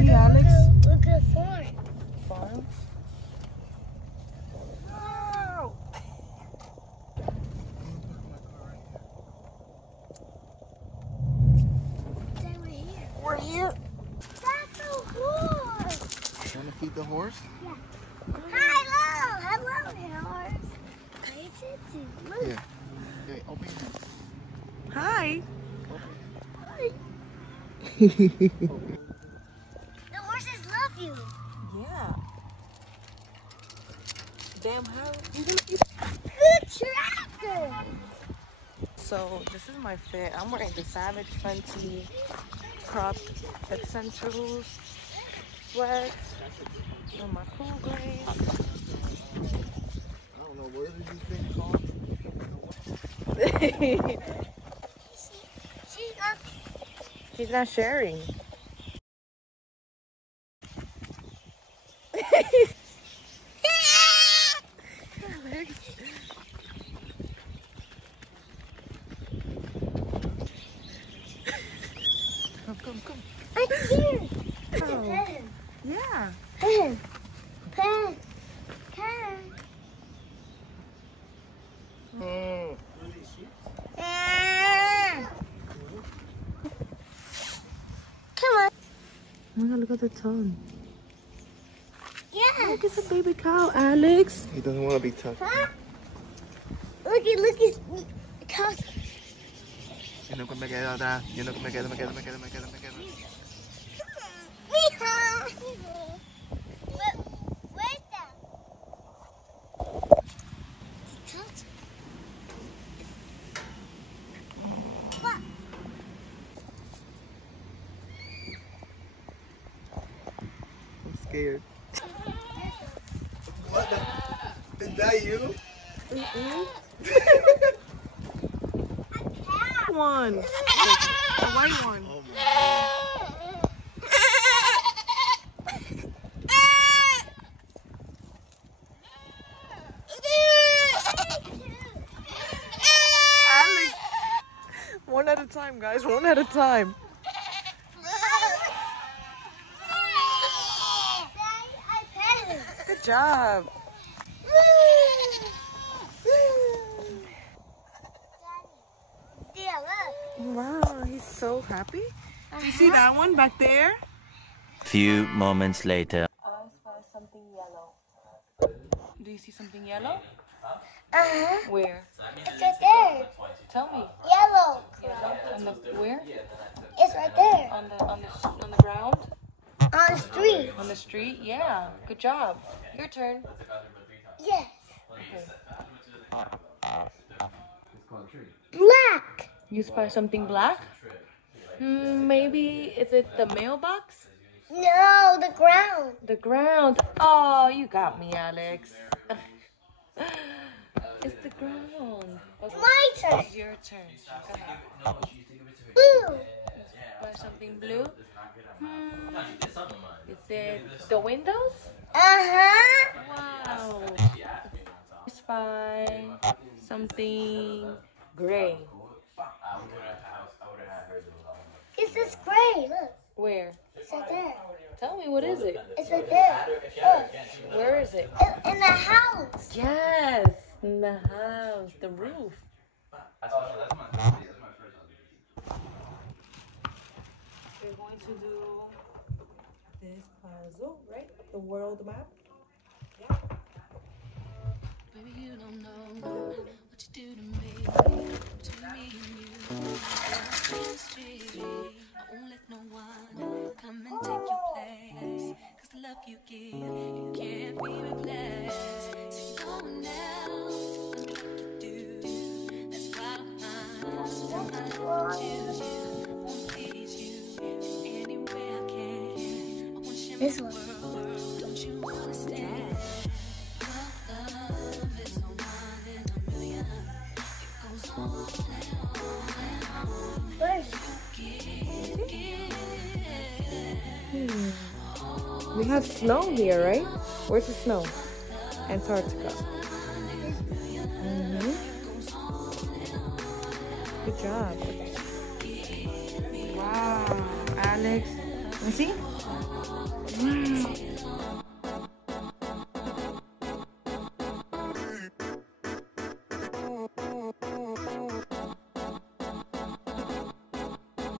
see, Alex? Look at the farm. Farm? Wow! Say we're here. We're here. That's a horse. You want to feed the horse? Yeah. Hello. Hello, horse. Hey, Titsy. Look. Yeah. Okay, open your hands. Hi. Hi. The horses love you. Yeah. Damn, how you gonna eat? Good tractor. So this is my fit. I'm wearing the Savage Fenty cropped essentials sweat and my cool grays. I don't know, what are these things called? She's not sharing. Come. I'm here. Oh. Pen. Yeah. Pen. Pen. Pen. Mm. Come on. Oh my god, look at the tongue. Yeah. Look, it's a baby cow, Alex. He doesn't want to be touched. Huh? Look at cow. Yo no me quedo atrás. Yo no me quedo. Where's that? Touch. What? I'm scared. What the? Is that you? One. The white one. Oh my. Alex. One at a time, guys. One at a time. Good job. Wow, he's so happy. Do you see that one back there? Few moments later. I spy something yellow. Do you see something yellow? Uh-huh. Where? It's right there. Tell me. Yellow. Yellow. On the where? It's right there. On the ground? On the street. On the street? Yeah. Good job. Your turn. Yes. Okay. Black. You spy something black? Maybe is it the mailbox? No, the ground. The ground. Oh, you got me, Alex. It's the ground. Okay. My turn. It's your turn. Go ahead. Blue. Spy something blue? Is it the windows? Uh-huh. Wow. Spy something gray. It's this gray. Look. Where? It's right there. Tell me, what is it? It's right there. Look. Where is it? In the house. Yes, in the house, the roof. We're going to do this puzzle, right? The world map. Yeah. Baby, you don't know what you do to me. Between me and you, chemistry. I won't let no one come and take your place. 'Cause the love you give, it can't be replaced. So no one else love me like you do. That's why I choose you. Won't please you in any way I can. I want you in This my one. world. Don't you understand? Love is one in a million. It goes on and on and on. Where's We have snow here, right? Where's the snow? Antarctica. Good job. Wow, Alex, You see?